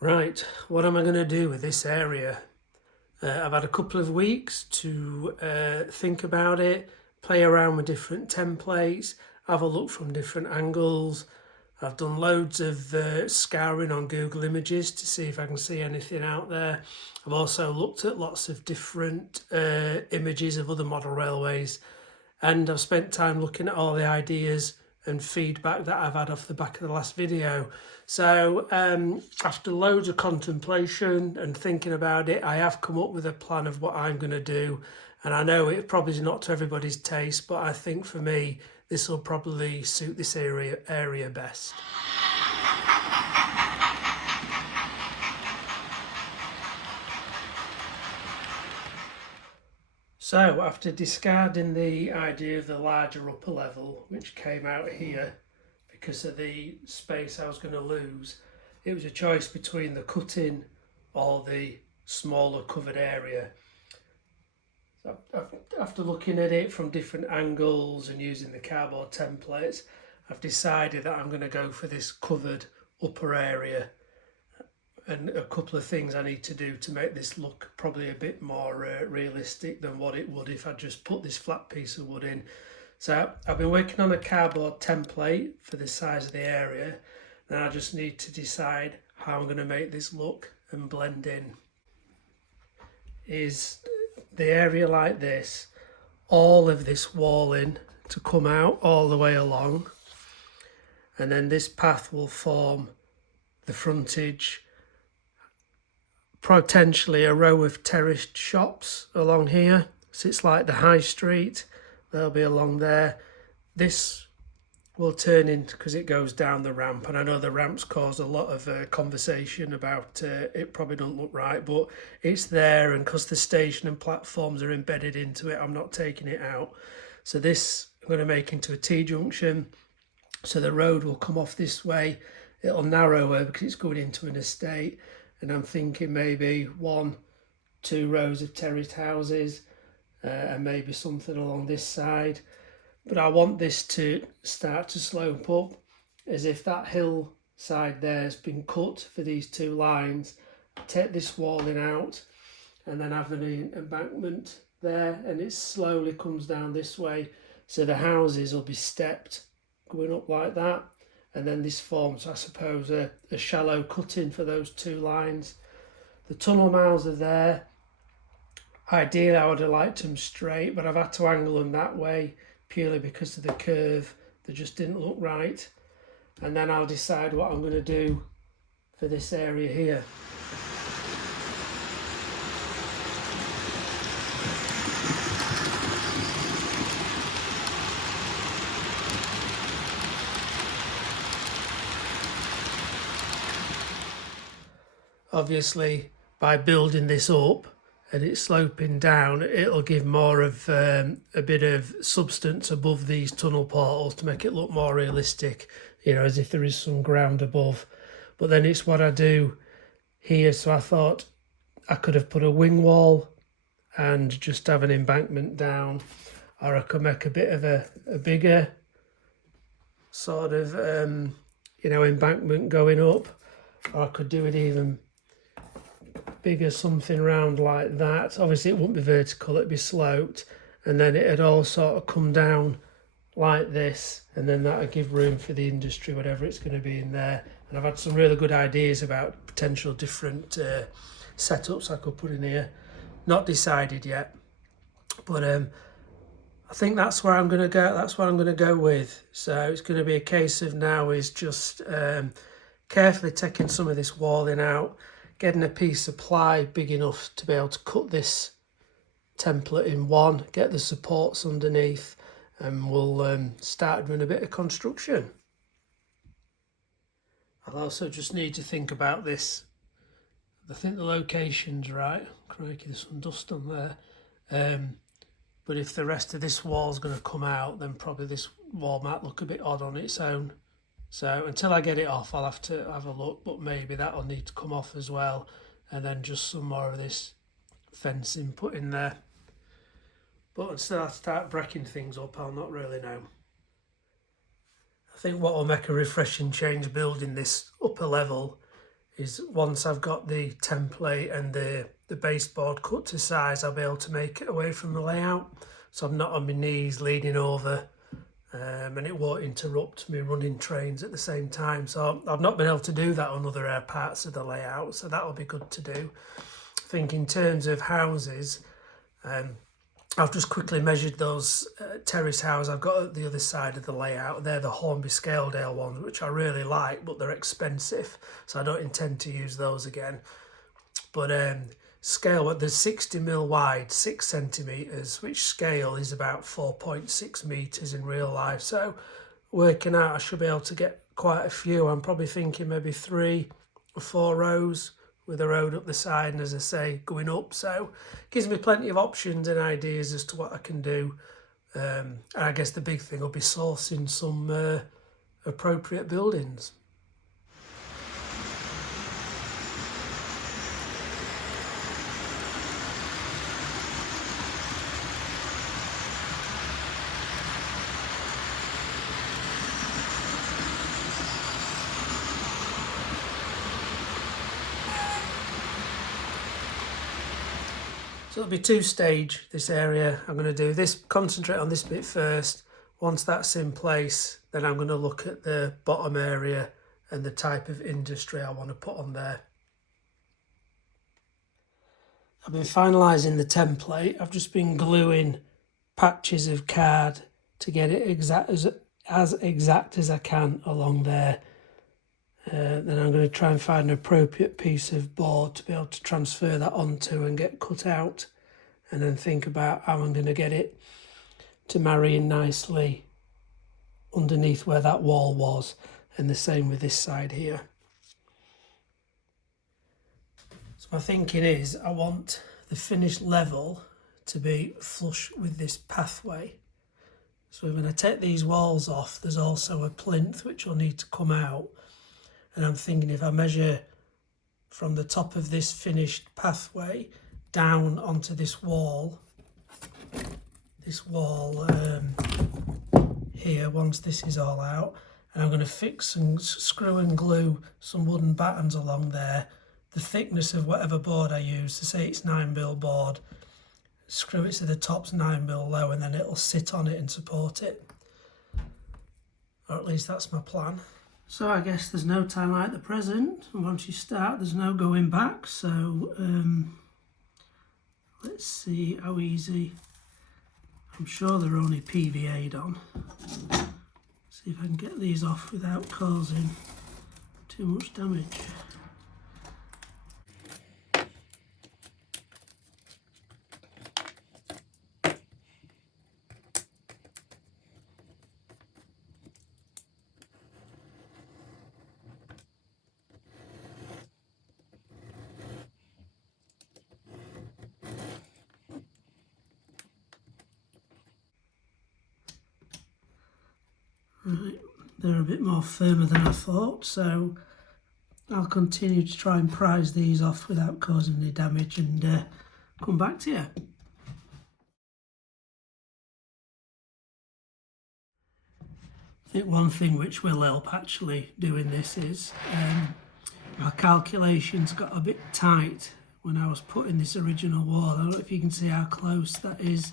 Right, what am I going to do with this area? I've had a couple of weeks to think about it, play around with different templates, have a look from different angles. I've done loads of scouring on Google Images to see if I can see anything out there. I've also looked at lots of different images of other model railways, and I've spent time looking at all the ideas and feedback that I've had off the back of the last video. So after loads of contemplation and thinking about it, I have come up with a plan of what I'm going to do. And I know it probably is not to everybody's taste, but I think for me, this will probably suit this area best. So after discarding the idea of the larger upper level, which came out here because of the space I was going to lose, it was a choice between the cutting or the smaller covered area. So after looking at it from different angles and using the cardboard templates, I've decided that I'm going to go for this covered upper area, and a couple of things I need to do to make this look probably a bit more realistic than what it would if I just put this flat piece of wood in. So I've been working on a cardboard template for the size of the area. Now I just need to decide how I'm going to make this look and blend in. Is the area like this, all of this walling to come out all the way along, and then this path will form the frontage, potentially a row of terraced shops along here. So it's like the high street, they'll be along there. This will turn into, because it goes down the ramp, and I know the ramps cause a lot of conversation about it probably don't look right, but it's there, and because the station and platforms are embedded into it, I'm not taking it out. So this I'm going to make into a T-junction, so the road will come off this way. It'll narrower because it's going into an estate, and I'm thinking maybe 1-2 rows of terraced houses and maybe something along this side. But I want this to start to slope up, as if that hillside there has been cut for these two lines. Take this walling out and then have an embankment there, and it slowly comes down this way. So the houses will be stepped going up like that, and then this forms, I suppose, a shallow cutting for those two lines. The tunnel mouths are there. Ideally, I would have liked them straight, but I've had to angle them that way purely because of the curve. They just didn't look right. And then I'll decide what I'm going to do for this area here. Obviously, by building this up and it's sloping down, it'll give more of a bit of substance above these tunnel portals to make it look more realistic, you know, as if there is some ground above. But then it's what I do here, so I thought I could have put a wing wall and just have an embankment down, or I could make a bit of a bigger sort of embankment going up, or I could do it even bigger, something round like that. Obviously it wouldn't be vertical, it'd be sloped, and then it'd all sort of come down like this, and then that would give room for the industry, whatever it's going to be in there. And I've had some really good ideas about potential different setups I could put in here. Not decided yet, but I think that's where I'm going to go. That's what I'm going to go with. So it's going to be a case of now is just carefully taking some of this walling out, getting a piece of ply big enough to be able to cut this template in one, get the supports underneath, and we'll start doing a bit of construction. I'll also just need to think about this. I think the location's right. Crikey, there's some dust on there. But if the rest of this wall's going to come out, then probably this wall might look a bit odd on its own. So until I get it off, I'll have to have a look, but maybe that'll need to come off as well. And then just some more of this fencing put in there. But until I start breaking things up, I'll not really know. I think what will make a refreshing change building this upper level is once I've got the template and the baseboard cut to size, I'll be able to make it away from the layout, so I'm not on my knees leaning over, and it won't interrupt me running trains at the same time. So I've not been able to do that on other parts of the layout, so that'll be good to do. I think in terms of houses, I've just quickly measured those terrace houses I've got at the other side of the layout. They're the Hornby Scaledale ones, which I really like, but they're expensive, so I don't intend to use those again. But scale, they're 60mm wide, 6 centimetres, which scale is about 4.6 metres in real life. So working out, I should be able to get quite a few. I'm probably thinking maybe 3 or 4 rows, with a road up the side, and as I say, going up. So it gives me plenty of options and ideas as to what I can do. And I guess the big thing will be sourcing some appropriate buildings. So it'll be 2-stage, this area. I'm going to do this, concentrate on this bit first. Once that's in place, then I'm going to look at the bottom area and the type of industry I want to put on there. I've been finalising the template. I've just been gluing patches of card to get it as exact as I can along there. Then I'm going to try and find an appropriate piece of board to be able to transfer that onto and get cut out, and then think about how I'm going to get it to marry in nicely underneath where that wall was, and the same with this side here. So my thinking is I want the finished level to be flush with this pathway. So when I take these walls off, there's also a plinth which will need to come out. And I'm thinking if I measure from the top of this finished pathway down onto this wall here, once this is all out, and I'm going to fix and screw and glue some wooden battens along there, the thickness of whatever board I use, to say it's 9mm board, screw it to the top's 9mm low, and then it'll sit on it and support it. Or at least that's my plan. So I guess there's no time like the present, and once you start there's no going back. So let's see how easy. I'm sure they're only PVA'd on. See if I can get these off without causing too much damage. Right, they're a bit more firmer than I thought, so I'll continue to try and prise these off without causing any damage and come back to you. I think one thing which will help actually doing this is my calculations got a bit tight when I was putting this original wall. I don't know if you can see how close that is.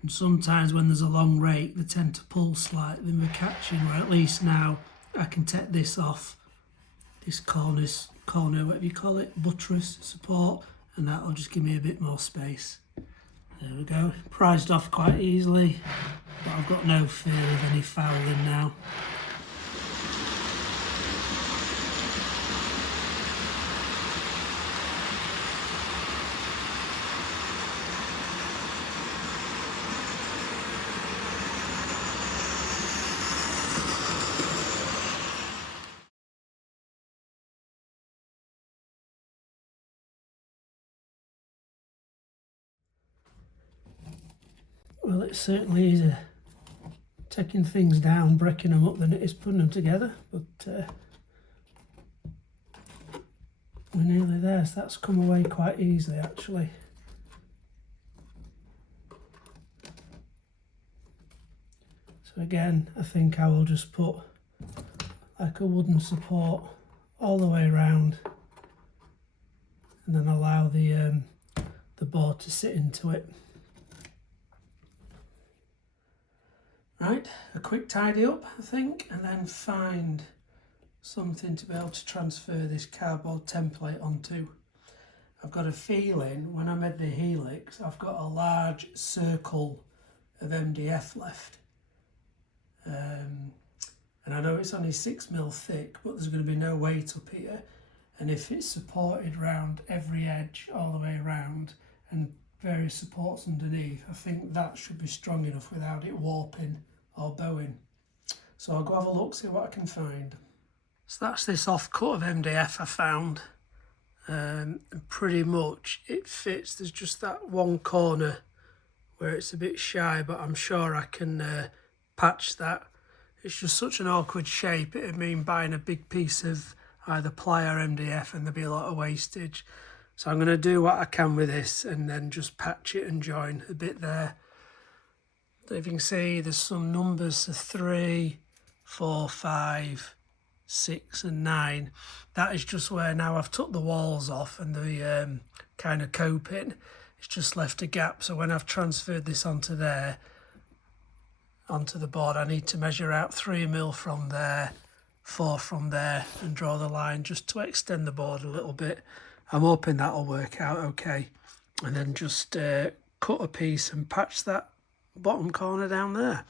And sometimes when there's a long rake, they tend to pull slightly and we're catching, where at least now I can take this off, this corner, whatever you call it, buttress support, and that'll just give me a bit more space. There we go, prised off quite easily, but I've got no fear of any fouling now. Well, it certainly is taking things down, breaking them up, than it is putting them together, but we're nearly there, so that's come away quite easily actually. So again, I think I will just put like a wooden support all the way around, and then allow the board to sit into it. Right, a quick tidy up I think, and then find something to be able to transfer this cardboard template onto. I've got a feeling when I made the helix I've got a large circle of MDF left, and I know it's only 6mm thick, but there's going to be no weight up here, and if it's supported round every edge all the way around and various supports underneath, I think that should be strong enough without it warping or bowing. So I'll go have a look, see what I can find. So that's this offcut of MDF I found. And pretty much it fits. There's just that one corner where it's a bit shy, but I'm sure I can patch that. It's just such an awkward shape. It'd mean buying a big piece of either ply or MDF and there'd be a lot of wastage. So I'm going to do what I can with this and then just patch it and join a bit there. So if you can see, there's some numbers, so 3, 4, 5, 6 and 9. That is just where now I've took the walls off and the kind of coping, it's just left a gap. So when I've transferred this onto there, onto the board, I need to measure out 3mm from there, 4 from there, and draw the line just to extend the board a little bit. I'm hoping that'll work out okay. And then just cut a piece and patch that bottom corner down there.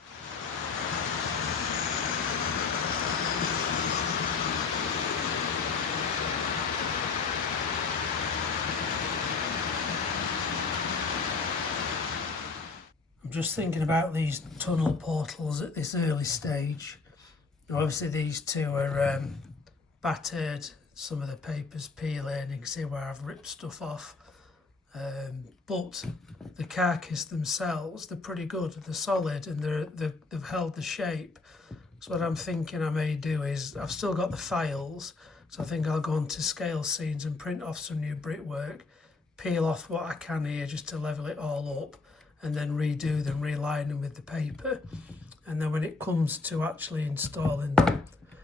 I'm just thinking about these tunnel portals at this early stage. Now obviously these two are battered, some of the paper's peeling, you can see where I've ripped stuff off. But the carcass themselves, they're pretty good, they're solid, and they've held the shape. So what I'm thinking I may do is, I've still got the files, so I think I'll go on to scale scenes and print off some new brickwork, peel off what I can here just to level it all up, and then redo them, reline them with the paper. And then when it comes to actually installing them,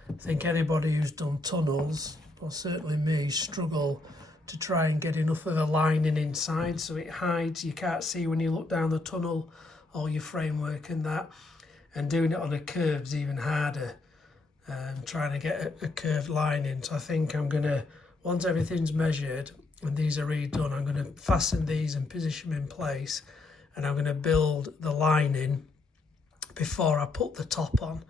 I think anybody who's done tunnels, or certainly me, struggle to try and get enough of a lining inside so it hides, you can't see when you look down the tunnel, all your framework and that. And doing it on a curve's even harder, trying to get a curved line in. So I think I'm gonna, once everything's measured and these are redone, I'm gonna fasten these and position them in place, and I'm gonna build the lining before I put the top on.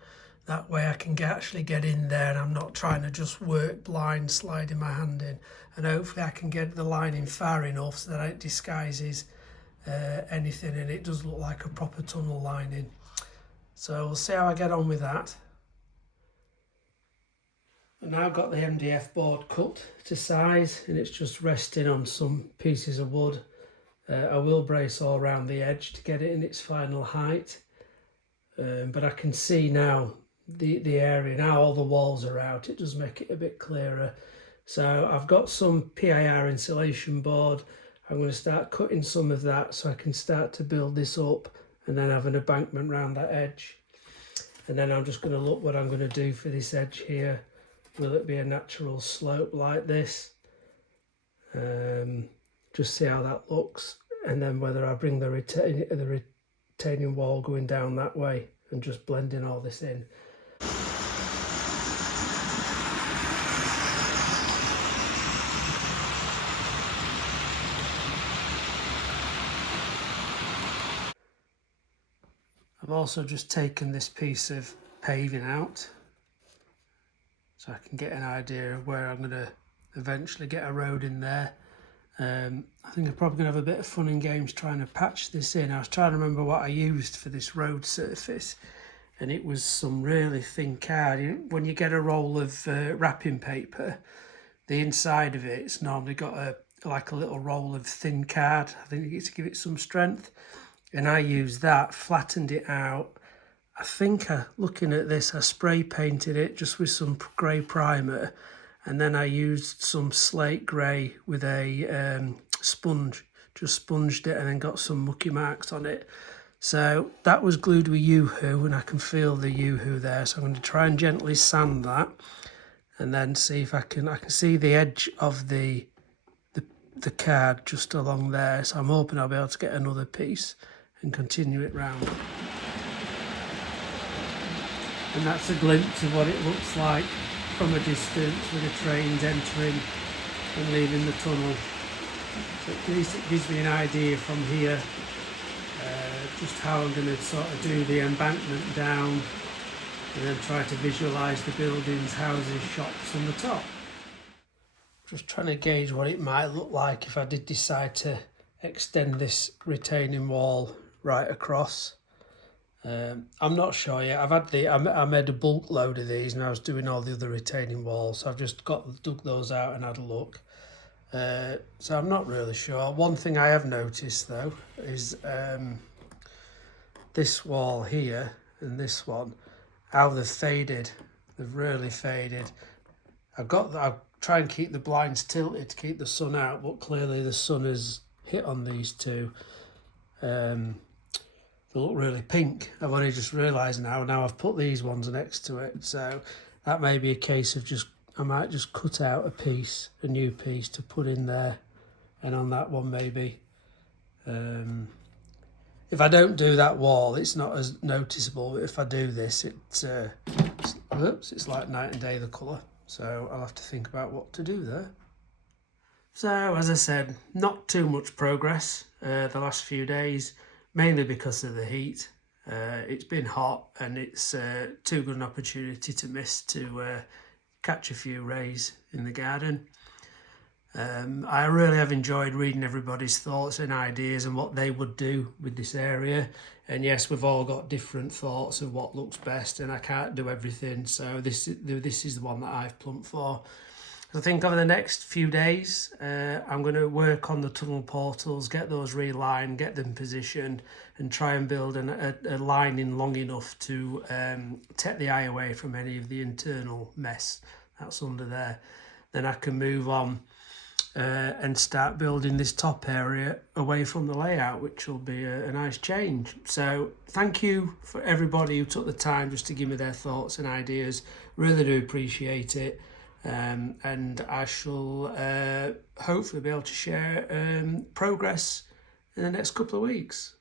That way I can actually get in there and I'm not trying to just work blind, sliding my hand in. And hopefully I can get the lining far enough so that it disguises anything and it does look like a proper tunnel lining. So we'll see how I get on with that. I've now got the MDF board cut to size and it's just resting on some pieces of wood. I will brace all around the edge to get it in its final height. But I can see now the area, now all the walls are out, it does make it a bit clearer. So I've got some PIR insulation board. I'm going to start cutting some of that so I can start to build this up and then have an embankment around that edge. And then I'm just going to look what I'm going to do for this edge here. Will it be a natural slope like this? Just see how that looks, and then whether I bring the retaining wall going down that way and just blending all this in. I've also just taken this piece of paving out so I can get an idea of where I'm going to eventually get a road in there. I think I'm probably going to have a bit of fun and games trying to patch this in. I was trying to remember what I used for this road surface, and it was some really thin card. When you get a roll of wrapping paper, the inside of it's normally got like a little roll of thin card. I think you get to give it some strength, and I used that, flattened it out. I think looking at this, I spray painted it just with some grey primer, and then I used some slate grey with a sponge, just sponged it and then got some mucky marks on it. So that was glued with Yoo-hoo, and I can feel the Yoo-hoo there. So I'm going to try and gently sand that, and then see if I can see the edge of the card just along there. So I'm hoping I'll be able to get another piece and continue it round. And that's a glimpse of what it looks like from a distance with the trains entering and leaving the tunnel. So at least it gives me an idea from here just how I'm going to sort of do the embankment down, and then try to visualise the buildings, houses, shops on the top. Just trying to gauge what it might look like if I did decide to extend this retaining wall right across. I'm not sure yet. I made a bulk load of these, and I was doing all the other retaining walls, so I've just dug those out and had a look. So I'm not really sure. One thing I have noticed though is this wall here and this one, how they've faded. They've really faded. I'll try and keep the blinds tilted to keep the sun out, but clearly the sun has hit on these two. They look really pink. I've only just realised now I've put these ones next to it, so that may be a case of I might just cut out a new piece to put in there, and on that one maybe. If I don't do that wall, it's not as noticeable. If I do this, it's like night and day, the colour. So I'll have to think about what to do there. So as I said, not too much progress the last few days, mainly because of the heat. It's been hot, and it's too good an opportunity to miss to catch a few rays in the garden. I really have enjoyed reading everybody's thoughts and ideas and what they would do with this area. And yes, we've all got different thoughts of what looks best, and I can't do everything. So this is the one that I've plumped for. I think over the next few days, I'm going to work on the tunnel portals, get those relined, get them positioned, and try and build a lining long enough to take the eye away from any of the internal mess that's under there. Then I can move on and start building this top area away from the layout, which will be a nice change. So thank you for everybody who took the time just to give me their thoughts and ideas. Really do appreciate it. And I shall hopefully be able to share progress in the next couple of weeks.